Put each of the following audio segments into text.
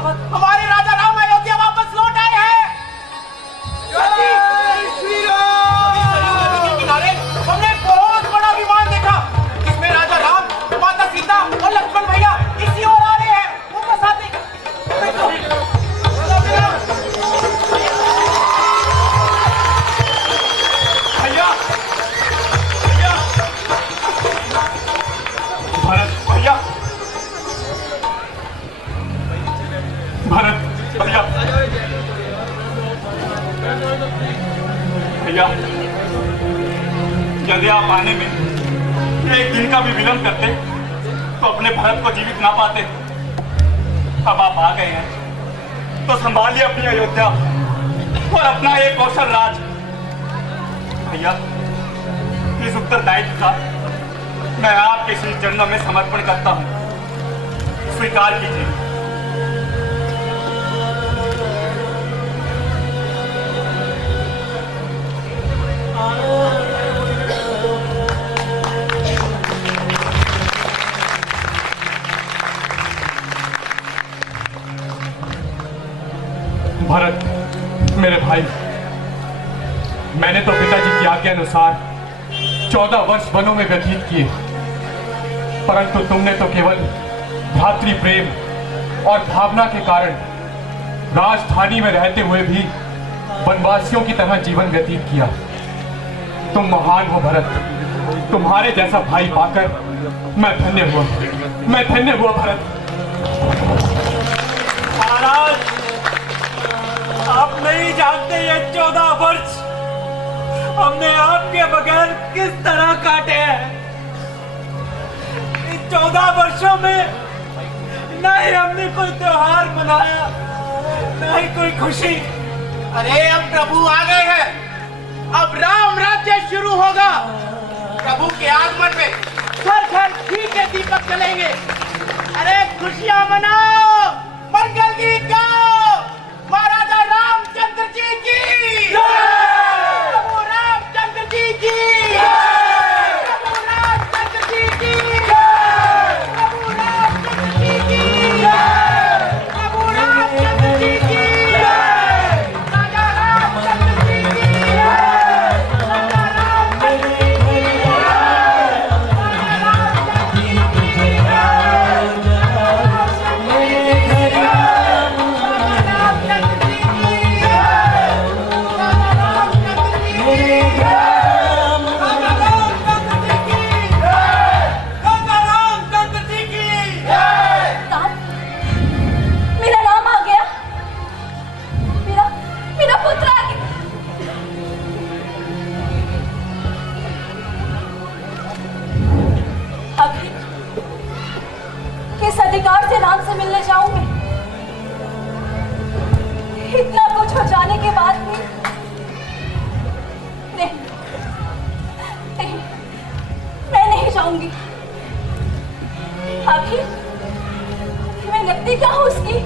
हमारे राजा राम अयोध्या वापस लौट आए हैं। श्री राम। किनारे हमने बहुत बड़ा विमान देखा जिसमें राजा राम, माता सीता और लक्ष्मण भैया इसी ओर आ रहे हैं। वो बस आते भैया भैया भरत भैया भरत भैया भैया यदि आप आने में एक दिन का भी विलंब करते तो अपने भरत को जीवित ना पाते। अब आप आ गए हैं तो संभालिए अपनी अयोध्या और अपना एक कौशल राज। भैया इस उत्तरदायित्व का मैं आपके श्री चरणों में समर्पण करता हूं, स्वीकार कीजिए। भरत मेरे भाई, मैंने तो पिताजी की आज्ञा अनुसार 14 वर्ष वनों में व्यतीत किए, परंतु तुमने तो केवल भ्रातृ प्रेम और भावना के कारण राजधानी में रहते हुए भी वनवासियों की तरह जीवन व्यतीत किया। तुम महान हो भरत, तुम्हारे जैसा भाई पाकर मैं धन्य हुआ भरत। महाराज, आप नहीं जानते ये 14 वर्ष हमने आपके बगैर किस तरह काटे हैं। इन 14 वर्षों में न ही हमने कोई त्योहार मनाया, न ही कोई खुशी। अरे अब प्रभु आ गए हैं, अब राम राज्य शुरू होगा। प्रभु के आगमन में घर घर घी के दीपक जलेंगे। अरे खुशियां मनाओ, मंगल गीत गाओ। महाराजा रामचंद्र जी की जय, प्रभु रामचंद्र जी की जय, प्रभु रामचंद्र जी की जय, प्रभु रामचंद्र जी की जय, प्रभु रामचंद्र जी की जय, राजा रामचंद्र जी की जय, राजा रामचंद्र जी की जय, राजा रामचंद्र जी की अधिकार से राम से मिलने जाऊंगी। इतना कुछ हो जाने के बाद भी नहीं, मैं नहीं जाऊंगी। आखिर मैं लगती क्या हूँ उसकी?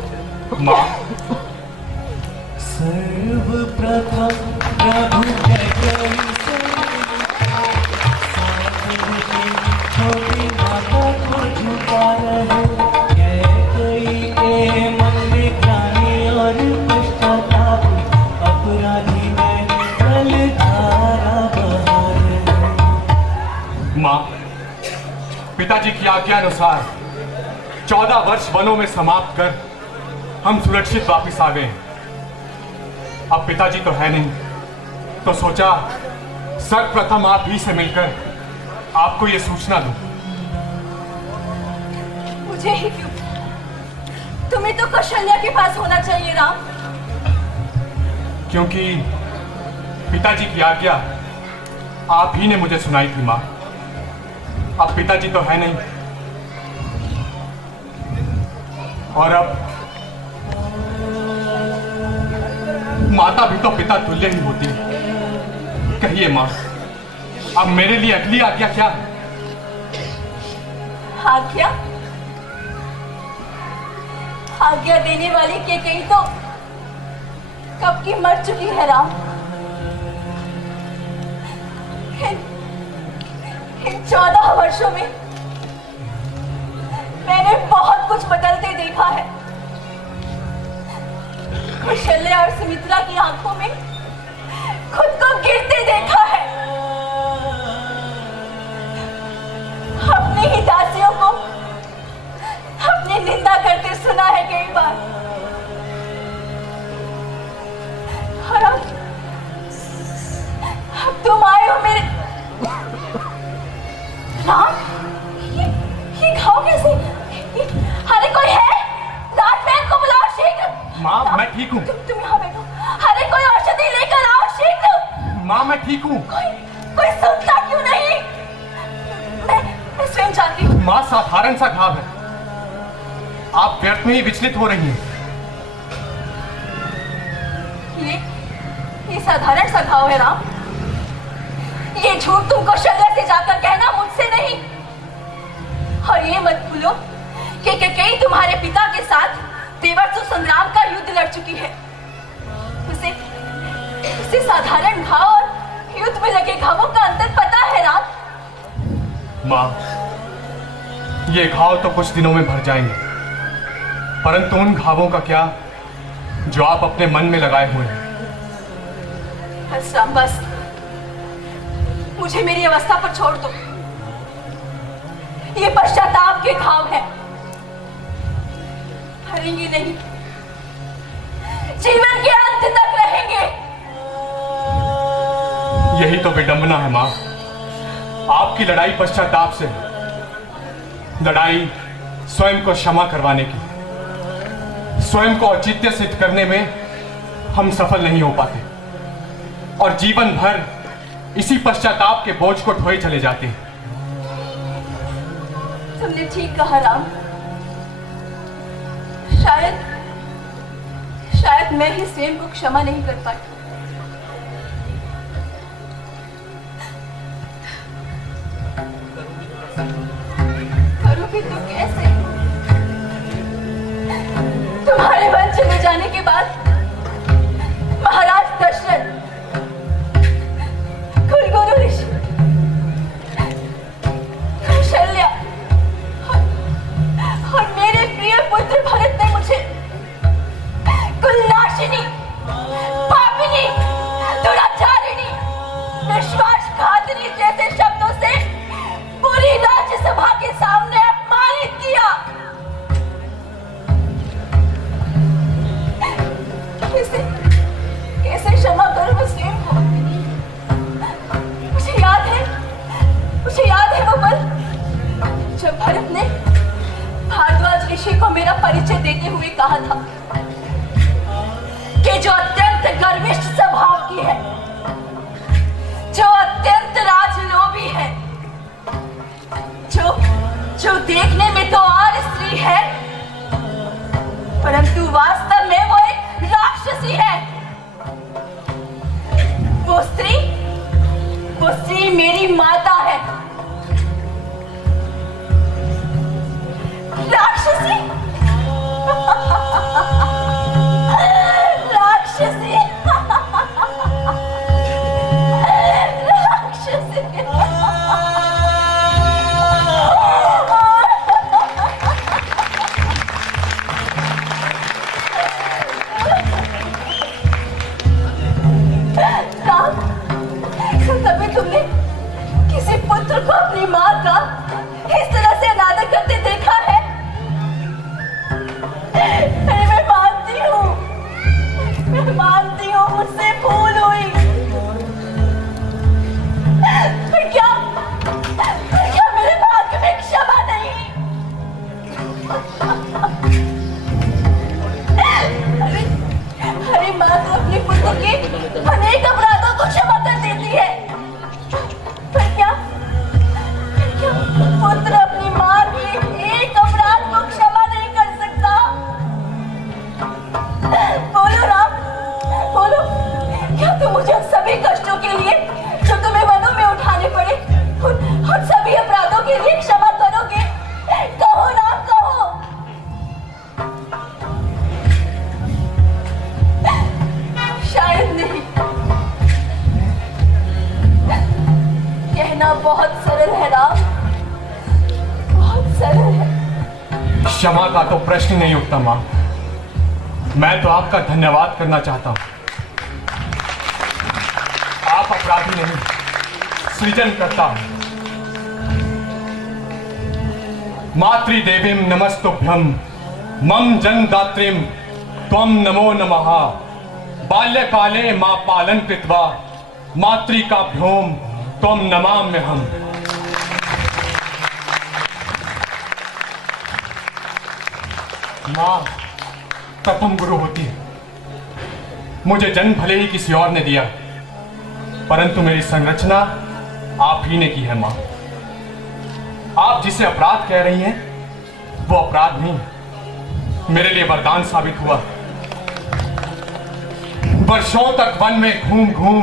सर्वप्रथम प्रभु माता को झुका रहे, मां, पिताजी की आज्ञा अनुसार 14 वर्ष वनों में समाप्त कर हम सुरक्षित वापस आ गए। अब पिताजी तो है नहीं, तो सोचा सर्वप्रथम आप ही से मिलकर आपको ये सूचना दूं। मुझे ही क्यों? तुम्हें तो कौशल्या के पास होना चाहिए राम। क्योंकि पिताजी की आज्ञा आप ही ने मुझे सुनाई थी मां। अब पिताजी तो है नहीं, और अब माता भी तो पिता तुल्य ही होती है। कहिए मां, अब मेरे लिए अगली आज्ञा क्या है? आज्ञा? आज्ञा देने वाली के कहीं तो कब की मर चुकी है राम। इन 14 वर्षों में मैंने बहुत कुछ बदलते देखा है। कौशल्या और सुमित्रा की आंखों में खुद को गिरते देखा है। अपनी ही दासियों को अपनी निंदा करते सुना है कई बार। और अब तुम आए हो मेरे राम। ये घाव कैसे? अरे कोई है? डाक्टर को बुलाओ शीघ्र। माँ मैं ठीक हूँ। तुम यहाँ बैठो। अरे कोई औषधि लेकर आओ शीघ्र। माँ मैं ठीक हूँ। कोई सुनता क्यों नहीं? मैं स्वयं जानती हूँ। माँ साधारण सा घाव है, आप व्यर्थ में ही विचलित हो रही हैं। ये साधारण सा घाव है राम। ये झूठ तुमको शल्य से जाकर कहना, मुझसे नहीं। और ये मत भूलो कि कैकेयी तुम्हारे पिता के साथ देवर्षि संग्राम का युद्ध लड़ चुकी है। उसे साधारण घाव और युद्ध में लगे घावों का अंतर पता है राम। माँ ये घाव तो कुछ दिनों में भर जाएंगे, परंतु उन घावों का क्या जो आप अपने मन में लगाए हुए हैं। बस राम बस, मुझे मेरी अवस्था पर छोड़ दो। ये पश्चाताप के घाव है, भरेंगे नहीं, जीवन के अंत तक रहेंगे। यही तो विडंबना है माँ, आपकी लड़ाई पश्चाताप से, लड़ाई स्वयं को क्षमा करवाने की। स्वयं को औचित्य सिद्ध करने में हम सफल नहीं हो पाते और जीवन भर इसी पश्चाताप के बोझ को ढोए चले जाते हैं। तुमने ठीक कहा राम। शायद मैं ही स्वयं को क्षमा नहीं कर पाई। करूंगी तो कैसे? तुम्हारे वन चले जाने के बाद महाराज दशरथ, कुलगुरु ऋषि, कौशल्या और मेरे प्रिय पुत्र भरत ने मुझे कुलनाशिनी, पापिनी, दुराचारिणी, विश्वासघातिनी जैसे शब्दों से पूरी राज्यसभा के सामने अपमानित किया। कैसे क्षमा करूं मैं स्वयं को? मुझे याद है वो पल जब भरत ने भारद्वाज ऋषि को मेरा परिचय देते हुए कहा था कि जो अत्यंत गर्विष्ठ स्वभाव की है, जो अत्यंत राजलोभी है, जो देखने में तो और स्त्री है, परंतु वास्तव में वो एक राक्षसी है। वो स्त्री मेरी माता है। राक्षसी राक्षसी तभी तुमने किसी पुत्र को अपनी माँ का इस तरह से अनादर करते देखा है? मैं मानती हूँ मुझसे भूल हुई। पर क्या मेरे भाग्य में क्षमा नहीं? अरे माँ तो अपने पुत्र के अनेक अपराधों को क्षमा कर देती है, पर क्या पुत्र अपनी माँ के एक अपराध को क्षमा नहीं कर सकता? बोलो राम, बोलो, क्या तुम मुझे उन सभी कष्टों के लिए जो तुम्हें वनों में उठाने पड़े, उन सभी अपराधों के लिए क्षमा करोगे? कहो राम, कहो। शायद नहीं। कहना बहुत सरल है राम, बहुत सरल है। क्षमा का तो प्रश्न नहीं उठता माँ। मैं तो आपका धन्यवाद करना चाहता हूं। आप अपराधी नहीं, सृजन करता हूं। मातृदेवीं नमस्तुभ्यं मम जन्मदात्रीं त्वं नमो नमः। बाल्यकाले मां पालन कृत्वा मातृकाभ्यों त्वं नमाम्यहम्। मां प्रथम गुरु होती है। मुझे जन्म भले ही किसी और ने दिया, परंतु मेरी संरचना आप ही ने की है। मां, आप जिसे अपराध कह रही हैं वो अपराध नहीं, मेरे लिए वरदान साबित हुआ। वर्षों तक वन में घूम घूम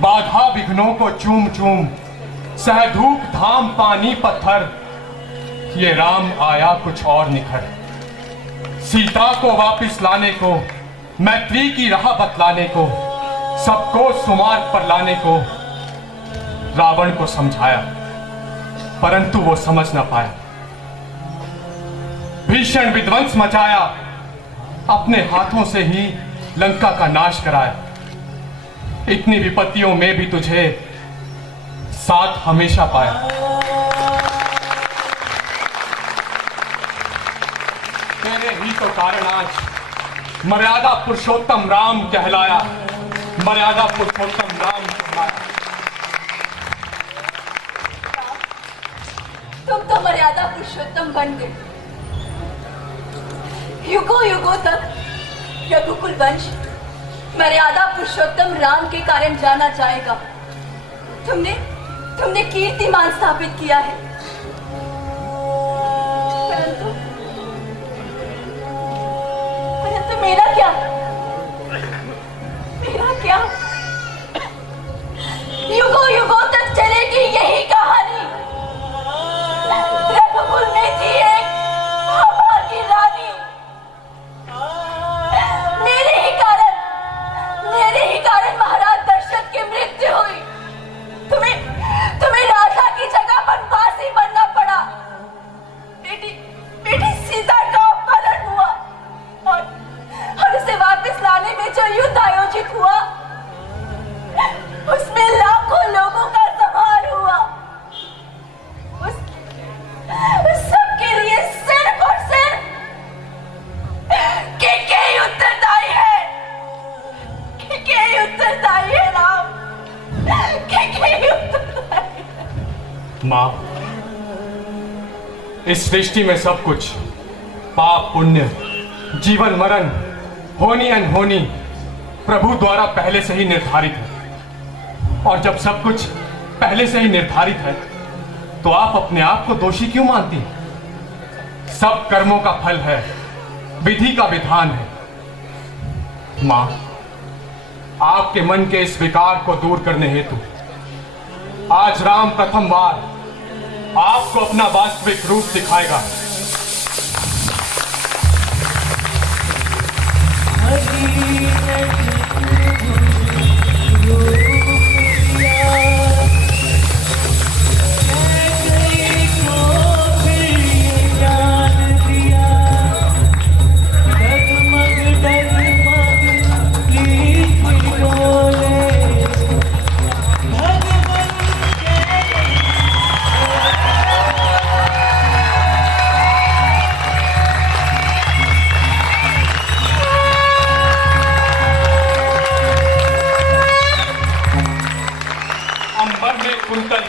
बाधा विघ्नों को चूम चूम, सह धूप धाम पानी पत्थर, ये राम आया कुछ और निखर। सीता को वापिस लाने को, मैत्री की राह बतलाने को, सबको सुमार्ग पर लाने को रावण को समझाया, परंतु वो समझ ना पाया। भीषण विध्वंस मचाया, अपने हाथों से ही लंका का नाश कराया। इतनी विपत्तियों में भी तुझे साथ हमेशा पाया। तेरे ही तो कारण आज मर्यादा पुरुषोत्तम राम कहलाया, मर्यादा पुरुषोत्तम राम कहलाया। तुम तो मर्यादा पुरुषोत्तम बन गए। युगों युगों तक रघुकुल वंश मर्यादा पुरुषोत्तम राम के कारण जाना जाएगा। तुमने कीर्तिमान स्थापित किया है, परंतु मेरा क्या? युगों युगों तक चलेगी यही कहानी। रघुकुल में थी एक अभागी रानी, मेरे ही कारण महाराज दशरथ की मृत्यु हुई। तुम्हें राधा की जगह वनवासी बनना पड़ा। बेटी सीता का अपहरण हुआ और उसे वापस लाने में जो युद्ध आयोजित हुआ, उसमें लाखों लोगों का संहार हुआ। उस सबके लिए सिर्फ और सिर्फ केकई उत्तरदायी है। केकई उत्तरदायी है राम, केकई उत्तरदायी है। मां, इस सृष्टि में सब कुछ पाप पुण्य, जीवन मरण, होनी अनहोनी प्रभु द्वारा पहले से ही निर्धारित है। और जब सब कुछ पहले से ही निर्धारित है तो आप अपने आप को दोषी क्यों मानती हैं? सब कर्मों का फल है, विधि का विधान है। मां, आपके मन के इस विकार को दूर करने हेतु आज राम प्रथम बार आपको अपना वास्तविक रूप दिखाएगा।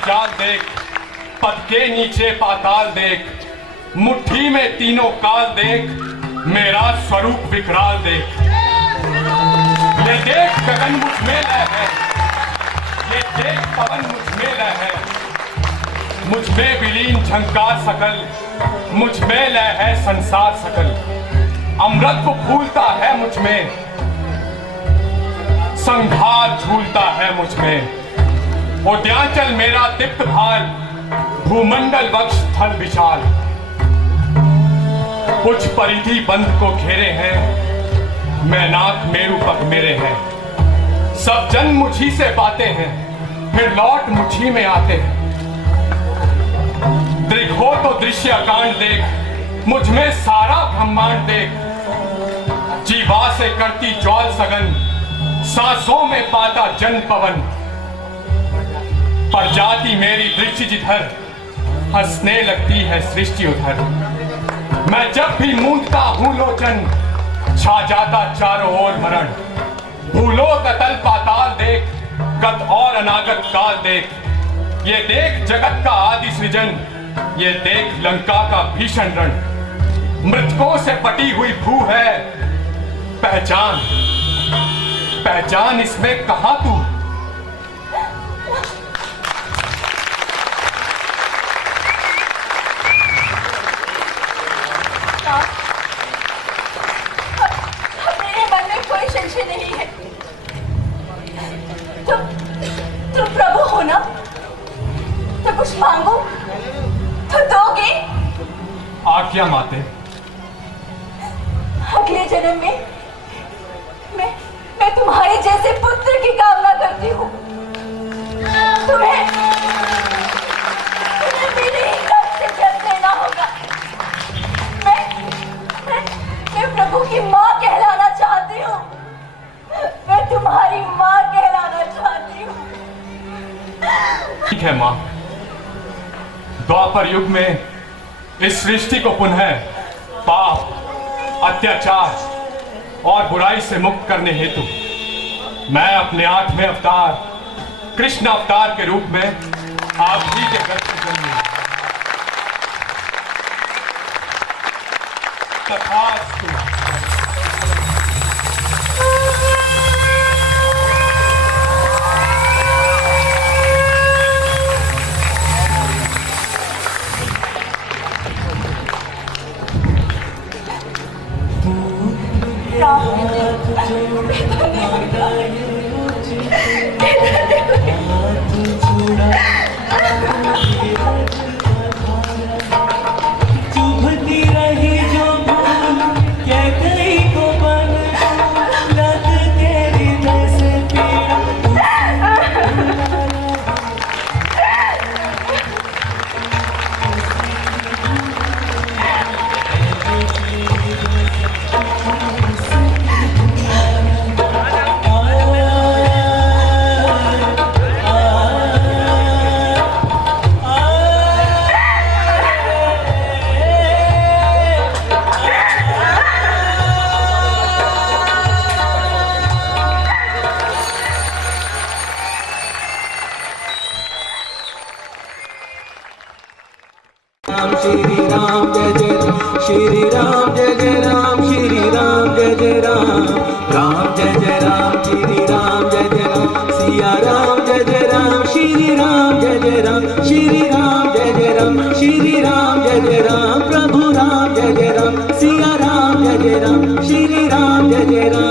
जाल देख, पद के नीचे पाताल देख, मुट्ठी में तीनों काल देख, मेरा स्वरूप विकराल देख। ये देख गगन मुझ में लय है, ये देख पवन मुझ में लय है, मुझ में विलीन झंकार सकल, मुझ में लय है संसार सकल। अमृत फूलता है मुझ में, संघार झूलता है मुझ में। उद्यांचल मेरा दीप्त भाल, भूमंडल वक्ष थल विशाल। कुछ परिधि बंध को घेरे हैं, मैं नाक मेरु पग मेरे हैं। सब जन मुझी से पाते हैं, फिर लौट मुझी में आते हैं। दृघो तो दृश्य कांड देख, मुझ में सारा ब्रह्मांड देख। जीवा से करती ज्वाल सगन, सांसों में पाता जन पवन। पर जाती मेरी दृष्टि जिधर, हंसने लगती है सृष्टि उधर। मैं जब भी मूंदता हूं लोचन, छा जाता चारों ओर मरण। भूलो कतल पाताल देख, गत और अनागत काल देख। ये देख जगत का आदि सृजन, ये देख लंका का भीषण रण। मृतकों से पटी हुई भू है पहचान, पहचान इसमें कहां तू। मेरे मन में कोई संशय नहीं है। तुम प्रभु हो ना, तो कुछ मांगो तो दोगे। आज्ञा माते। अगले जन्म में मैं तुम्हारे जैसे पुत्र की कामना करती हूँ। तुम्हें मेरे ही गर्भ से जन्म लेना होगा। मैं प्रभु की माँ कहलाना चाहती हूँ। मैं तुम्हारी माँ कहलाना चाहती हूँ। ठीक है माँ, द्वापर युग में इस सृष्टि को पुनः पाप, अत्याचार और बुराई से मुक्त करने हेतु मैं अपने 8वें अवतार कृष्ण अवतार के रूप में आप ही के गर्भ से जन्म लिया। तथास्तु। चुभती रही जो भूल, क्या कहीं को बन लग तेरी दस पीड़ा। श्री राम जय जय राम, श्री राम जय जय राम, श्री राम जय जय राम। राम जय जय राम, श्री राम जय जय राम, सिया राम जय जय राम, श्री राम जय जय राम, श्री राम जय जय राम, श्री राम जय जय राम। प्रभु राम जय जय राम, सिया राम जय जय राम, श्री राम जय जय राम।